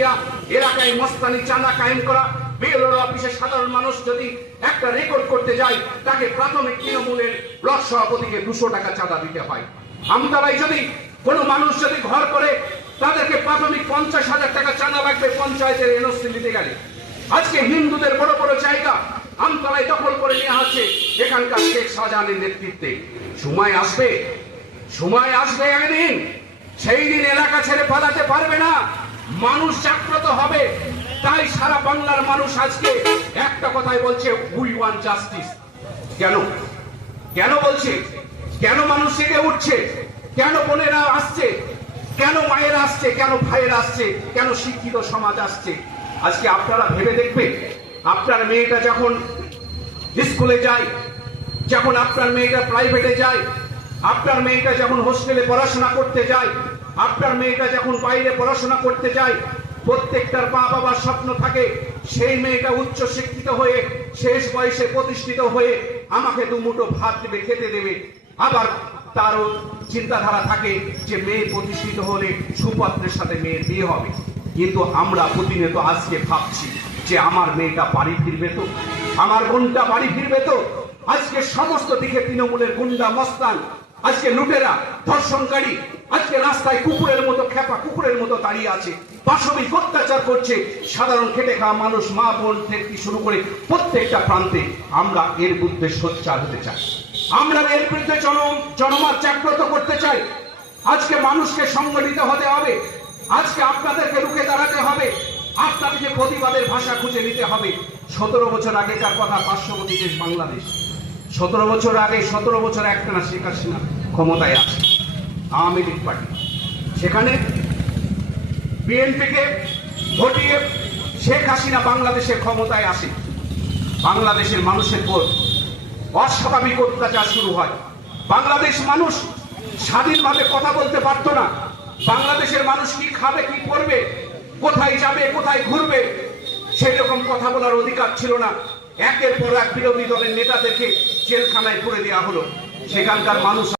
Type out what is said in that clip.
এলাকায় মস্তানি চাঁদা কায়েম করা, বিএলওর অফিসে সাধারণ মানুষ যদি একটা রেকর্ড করতে যায় তাকে প্রাথমিক তৃণমূলের ব্লক সভাপতিকে 200 টাকা চাঁদা দিতে হয়। আমতলায় যদি কোনো মানুষ যদি ঘর করে তাদেরকে প্রাথমিক 50,000 টাকা চাঁদা লাগবে পঞ্চায়েতের এনওসি দিতে গেলে। আজকে হিন্দুদের বড় বড় জায়গা আমতলায় দখল করে নেওয়া হচ্ছে এখানকার শেখ শাহজাহানের নেতৃত্বে। সময় আসবে একদিন, সেই দিন এলাকা ছেড়ে পালাতে পারবে না, মানুষ জাগ্রত হবে। তাই সারা বাংলার মানুষ আজকে একটা কথাই বলছে, উই ওয়ান্ট জাস্টিস। কেন বলছে? কেন মানুষ জেগে উঠছে? কেন বোনেরা আসছে? কেন মায়েরা আসছে? কেন ভাইয়েরা আসছে? কেন শিক্ষিত সমাজ আসছে? আজকে আপনারা ভেবে দেখবেন, আপনার মেয়েটা যখন স্কুলে যায়, যখন আপনার মেয়েটা প্রাইভেটে যায়, আপনার মেয়েটা যখন হোস্টেলে পড়াশোনা করতে যায়, আপনার মেয়েটা যখন বাইরে পড়াশোনা করতে যায়, প্রত্যেকটার মা বাবার স্বপ্ন থাকে সেই মেয়েটা উচ্চ শিক্ষিত হয়ে শেষ বয়সে প্রতিষ্ঠিত হয়ে আমাকে দুমুঠো ভাত দেবে, খেতে দেবে। আবার তারও চিন্তাধারা থাকে যে মেয়ে প্রতিষ্ঠিত হলে সুপাত্রের সাথে মেয়ের বিয়ে হবে। কিন্তু আমরা প্রতিনিয়ত আজকে ভাবছি যে আমার মেয়েটা বাড়ি ফিরবে তো, আমার বোনটা বাড়ি ফিরবে তো। আজকে সমস্ত দিকে তৃণমূলের গুন্ডা মস্তান, আজকে লুটেরা, ধর্ষণকারী আজকে রাস্তায় কুকুরের মতো খেপা কুকুরের মতো দাঁড়িয়ে আছে, পাশবিক অত্যাচার করছে সাধারণ খেটে খাওয়া মানুষ, মা বোন থেকে শুরু করে প্রত্যেকটা প্রান্তে। আমরা এর বিরুদ্ধে সোচ্চার হতে চাই, আমরা এর বিরুদ্ধে জনমত জাগ্রত করতে চাই। আজকে মানুষকে সংগঠিত হতে হবে, আজকে আপনাদেরকে রুখে দাঁড়াতে হবে, আপনাদেরকে প্রতিবাদের ভাষা খুঁজে নিতে হবে। 17 বছর আগেকার কথা, পার্শ্ববর্তী দেশ বাংলাদেশ, 17 বছর আগে 17 বছর একটানা শেখ হাসিনা ক্ষমতায় আছে, আওয়ামী লীগ পার্টি। সেখানে বিএনপিকে ভোটিয়ে শেখ হাসিনা বাংলাদেশের ক্ষমতায় আসে। বাংলাদেশের মানুষের উপর অস্বাভাবিক অত্যাচার শুরু হয়। বাংলাদেশ মানুষ স্বাধীনভাবে কথা বলতে পারতো না। বাংলাদেশের মানুষ কি খাবে, কি পরবে, কোথায় যাবে, কোথায় ঘুরবে, সেই রকম কথা বলার অধিকার ছিল না। একের পর এক বিরোধী দলের নেতাদেরকে জেলখানায় পুরে দেওয়া হলো। সেখানকার মানুষ